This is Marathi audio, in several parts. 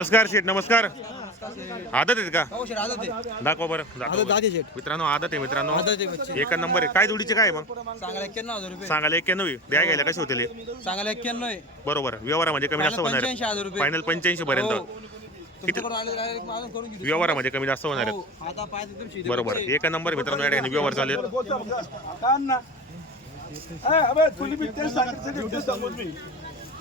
नमस्कार शेठ नमस्कार. आदत आहेत का? हो शेट आदत आहे. दाखवा बरं आदत दाखवा मित्रांनो आदत आहे मित्रांनो. एका नंबर आहे. काय जोडीचे काय आहे मग? सांगायला एक्क्याण्णव हजार रुपये. सांगायला एक्क्याण्णव आहे. द्या घ्यायला कसे होतील हे? सांगायला एक्क्याण्णव आहे. बरोबर. व्यवहारामध्ये कमी जास्त होणार पंच्याऐंशी हजार रुपये. फायनल पंच्याऐंशी पर्यंत. हो. तुमच्याकडून आले तर direct मागून करून घेऊ व्यवहारामध्ये कमी जास्त होणार आहेत. हो. बरोबर. एका नंबर मित्रांनो या ठिकाणी व्यवहार चालेल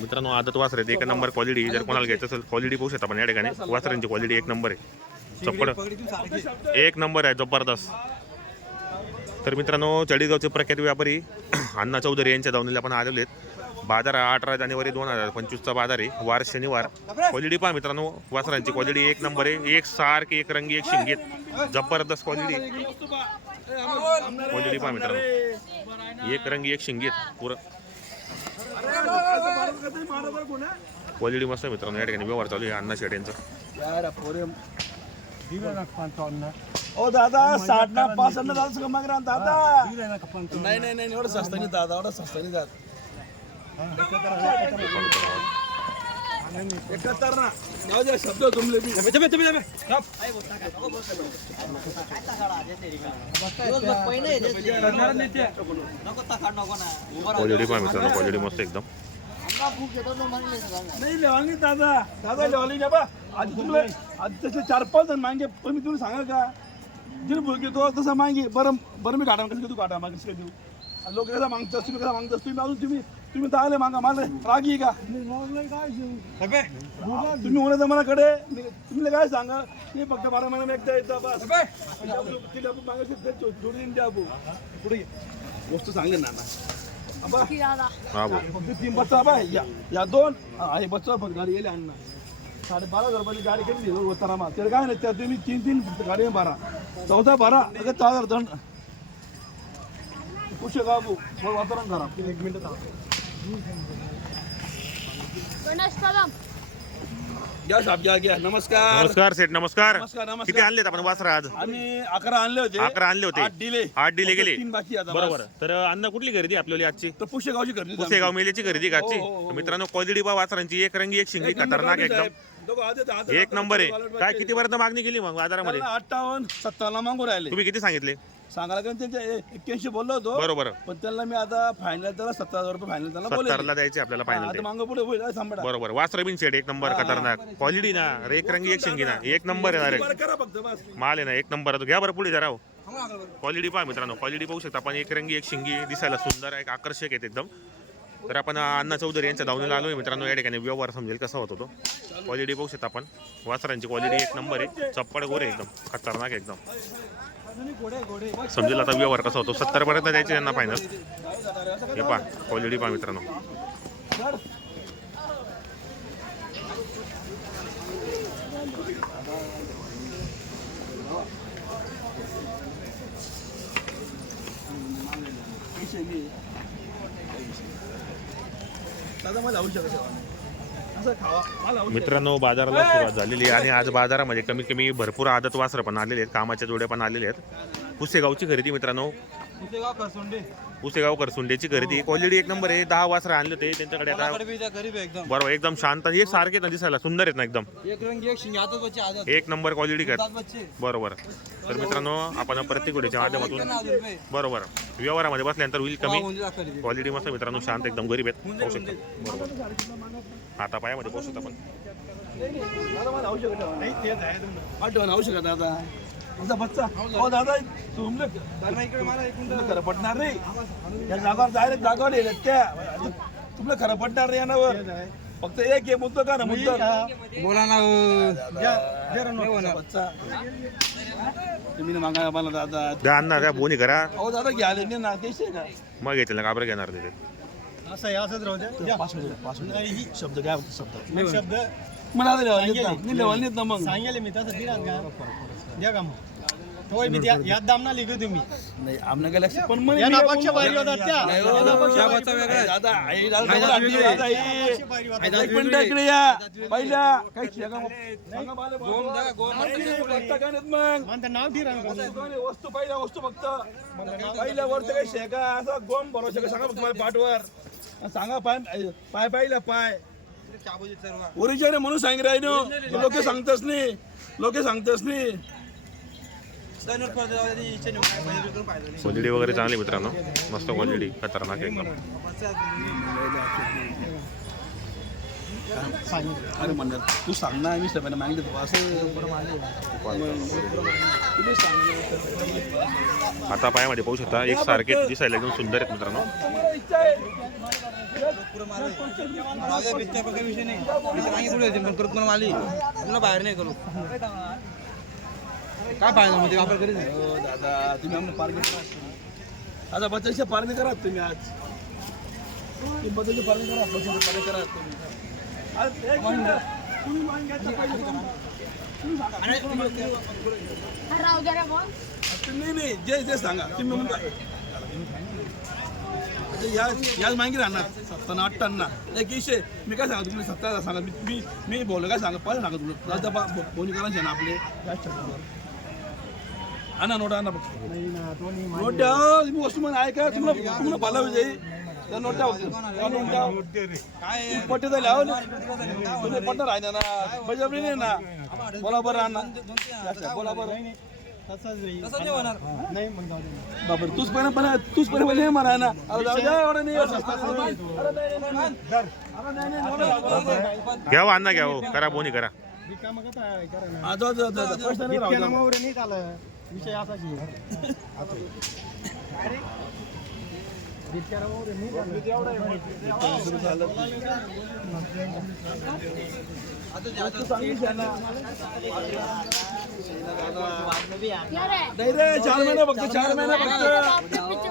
मित्रांनो आदत वासर एक नंबर क्वालिटी जर कोणाला घ्यायचं असेल क्वालिटी पाहू शकता पण या ठिकाणी. वासरांची क्वालिटी एक नंबर आहे. चप्पड एक नंबर आहे जबरदस्त. तर मित्रांनो चळीगावचे प्रख्यात व्यापारी अण्णा चौधरी यांच्या दावणीला आपण आलेले आहेत. बाजार अठरा जानेवारी दोन हजार पंचवीसचा बाजार आहे. वार शनिवार. क्वालिटी पहा मित्रांनो वासरांची क्वालिटी एक नंबर आहे. एक सारखी एक रंगी एक शिंगीत. जबरदस्त क्वालिटी क्वालिटी पहा मित्रांनो. एक रंगी एक शिंगीत. पुरं. क्वालिटी मस्त आहे मित्रांनो या ठिकाणी व्यवहार चालू आहे. अण्णा शेट यांचा. ओ दादा साठ ना पासष्ट ना दादा. मागे राहा दादा नाही नाही नाही एवढं स्वस्त नाही दादा एवढं स्वस्त नाही दादा एकाहत्तर ना. जाऊ द्या शब्द तुमले बी. जमे, जमे, जमे. क्वालिटी क्वालिटी मस्त एकदम. नाही लेवांगी दादा दादा लेवाली ना बा आज तुमले आज तसे चार पाच जण मागे पण मी तुम्ही सांगा का? जिने भूल घेतो तसं मागे बरं बरं मी काढा कसं देऊ काढा? मागे कसं देऊ? लोक कसा मागतात तुम्ही कसा मागतात? तुम्ही अजून तुम्ही तुम्ही आले मागा मला रागी आहे का? तुम्ही होण्याचं मला कडे. तुम्ही काय सांगा मी फक्त बारा महिना एकदा येतं बस. मागायची ते जोडीने द्या. पुढे. वस्तू चांगले ना हा भाऊ फक्त तीन बच्चा बा या या दोन. आहे बच्चा फक्त गाडी गेले अण्णा. साडे बारा हजार रुपयाची गाडी केली उतारामा तर काय नाही त्या तुम्ही तीन तीन गाडी बारा चौदा बारा अगं चार हजार दंड. पुष्य का भाऊ वातावरण करा एक मिनिट थांबा. गणेश कदम. घ्या साहेब घ्या घ्या. नमस्कार. नमस्कार सेठ नमस्कार. नमस्कार, नमस्कार. किती आणलेत आपण? वासरा आज? आम्ही अकरा आणले होते. अकरा आणले होते. आठ दिले. आठ दिले गेले. तीन बाकी आता बरोबर. तर अन्न कुठली खरेदी आपल्याला आजची? तर पुष्यगावची खरेदी झाली. पुसेगाव मेलेची खरेदी का आजची? हो, हो, हो. तर मित्रांनो क्वालिटी बा वासरांची. एक रंगी एक शिंगी. खतरनाक एकदम. आधे एक नंबर आहे. काय. किती पर्यंत मागणी केली मग बाजारामध्ये? अठ्ठावन्न सत्तावन्न मागून राहिले. तुम्ही किती सांगितले? सांगायला कारण त्यांच्या एक्क्याऐंशी बोललो होतो. बरोबर. पण त्याला मी आता फायनल त्याला सत्तर हजार रुपये फायनल त्याला बोलले सत्तरला द्यायचे आपल्याला फायनल आता मागं पुढे होईल सांभाळा. बरोबर. वासर बिन शेड एक नंबर खतरनाक. क्वालिटी ना एक रंगी एक शिंगी ना. एक नंबर आहे बरं direct. करा फक्त बस. माल आहे ना एक नंबर आहे. घ्या बरं पुढे जरा ना, अगोदर. क्वालिटी पहा मित्रांनो क्वालिटी पाहू शकता आपण. एक रंगी एक शिंगी दिसायला सुंदर आहे आकर्षक आहेत एकदम. तर आपण अण्णा चौधरी यांच्या दावणीला आलोय मित्रांनो. या ठिकाणी व्यवहार समजेल कसा होतो तो. क्वालिटी पाहू शकता आपण. वासरांची क्वालिटी एक नंबर आहे. चप्पड गोरे एकदम खतरनाक एकदम. समजेल आता व्यवहार कसा होतो. सत्तर पर्यंत द्यायचे यांना फायनल हे पहा क्वालिटी पहा मित्रांनो. दादा मला लावू शकत मित्रांनो बाजाराला सुरुवात झालेली आहे आणि आज बाजारामध्ये कमी कमी भरपूर आदत वासर पण आलेले आहेत कामाच्या जोड्या पण आलेले आहेत. पुसेगावची खरेदी मित्रांनो पुसेगाव करसुंडे. पुसेगाव करसुंडेची खरेदी क्वालिटी एक नंबर आहे दहा वासरं आणले होते त्यांच्याकडे आता बरोबर एकदम शांत आणि एक सारखे ना दिसायला सुंदर आहेत ना एकदम एक नंबर क्वालिटी कर बरोबर तर मित्रांनो आपण प्रत्येक गोडीच्या माध्यमातून बरोबर व्यवहारामध्ये बसल्यानंतर होईल कमी. क्वालिटी मस्त मित्रांनो शांत एकदम गरीब आहेत पाहू बरोबर आता पायामध्ये पाहू शकता आपण दादा मला आमचा बच्चा. हो दादा तुमले तुमले खरं पडणार रे या जागावर डायरेक्ट जागावर येईल त्या. तुमले खरं पडणार रे यानावर फक्त एक आहे मुद्दा का ना मुद्दा बोला ना नाही होणार. बच्चा. तुम्ही मागा मला दादा. अण्णा द्या बोनी करा. अहो दादा घ्याले नाही ना तेच आहे का? मग येतील ना काबरं घेणार ते. असं आहे असंच राहू द्या. पाच मिनिट पाच मिनिट. शब्द काय शब्द? शब्द. मला लेवल नेत ना मग. सांगेल मी तसं दिला का द्या का मग? मी त्या- याद दामना लिखू तुम्ही नाही आमनं काय लक्ष पण म्हणे या मी- नापाक्षा बाहेर होतात त्या. नाही हो. या नापाक्षा बाहेर दादा, दादा, आई, दादा, आई, दादा, दादा, आई, वेगळी. दादा, आई. बाहेर होतात. एक मिनिट इकडे या पहिल्या काय शेगा मग? सांगा मला बाबा. नाही, नाही, बघता का नाहीत मग म्हणतं नाव ठिरा दोन्ही वस्तू पहिल्या वस्तू फक्त पहिल्या वरती काही शेगा असं गोम भरोसा का सांगा फक्त मला पाठवर सांगा पाय पाय पाहिलं पाय ओरिजिनल म्हणून सांग राहिनो लोक सांगतच नाही लोक सांगतच नाही क्वालिटी वगैरे चांगली मित्रांनो. मस्त क्वालिटी खतरनाक एकदम. अरे म्हणणार तू सांग ना मी सगळ्यांना मागितलं तू असं आता पायामध्ये पाहू शकता एक सारखे दिसायला एकदम सुंदर आहेत मित्रांनो. आहे तुला बाहेर नाही करू. काय फायदा मध्ये वापर करीत नाही हो दादा तुम्ही आम्हाला पार्किंग करा आता बच्चाच्या पार्किंग करा तुम्ही आज. तुम्ही बच्चाची पार्किंग करा बच्चाची पार्किंग करा तुम्ही. आज एक मिनिट. तुम्ही मान घ्यायचा पाहिजे का? राहू दे रे मग. तुम्ही नाही नाही जे जे सांगा तुम्ही म्हणता या याच मागे राहणार सत्ताना अठ्ठावन्न. एक विषय मी काय सांगा तुम्ही सत्ता सांगा. मी मी मी बोललो काय सांगा पाहिजे सांगा तुला. दादा बा बोनी करायचे ना आपले. याच छत्रावर. आणा नोटा आणा फक्त. नोट द्या तुम्ही वस्तू म्हणून ऐका तुम्हाला तुम्हाला भला विजयी त्या नोट द्या फक्त. त्या नोट द्या. तुम्ही पट्टे झाले आहो ना. तुम्ही पट्टा राहिना ना. बजावली नाही ना. बोला बरं आणा बोला बरं. बाबर तूच पण पण तूच पण पण म्हणा ना. अरे जाऊ द्या एवढं नाही. सस्ता नाही. अरे नाही, नाही, नाही. अरे नाही, नाही, एवढं लागलं.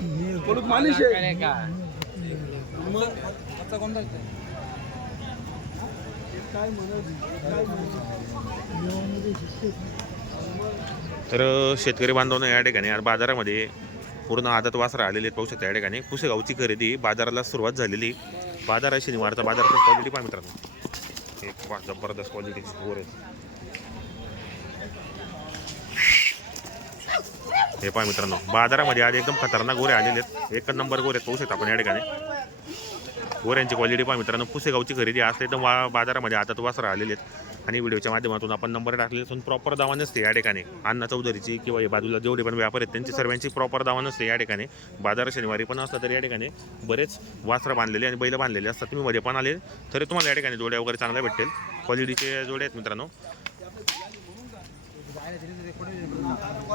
मालिश आहे. तर शेतकरी बांधवांना या ठिकाणी आज बाजारामध्ये पूर्ण आदत वासरा आलेले आहेत. पाहू शकता या ठिकाणी पुसेगावची खरेदी बाजाराला सुरुवात झालेली. बाजार आहे शनिवारचा बाजाराचा क्वालिटी पहा मित्रांनो. एक जबरदस्त क्वालिटीची गोर आहे. हे पहा मित्रांनो बाजारामध्ये आज एकदम खतरनाक गोरे आलेले आहेत. एक नंबर गोरे पाहू शकता आपण या ठिकाणी. गोऱ्यांची क्वालिटी पहा मित्रांनो पुसेगावची खरेदी असते एकदम वा बाजारामध्ये आता वासरा आलेले आहेत. आणि व्हिडिओच्या माध्यमातून आपण नंबर टाकलेले असून प्रॉपर दावा नसते या ठिकाणी. अण्णा चौधरीची किंवा या बाजूला जेवढे पण व्यापार आहेत त्यांची सर्वांची प्रॉपर दावा नसते या ठिकाणी. बाजार शनिवारी पण असतात तर या ठिकाणी बरेच वासरं बांधलेले आणि बैल बांधलेले असतात. तुम्ही मध्ये पण आले तरी तुम्हाला या ठिकाणी जोड्या वगैरे चांगल्या भेटेल क्वालिटीचे जोडे आहेत मित्रांनो.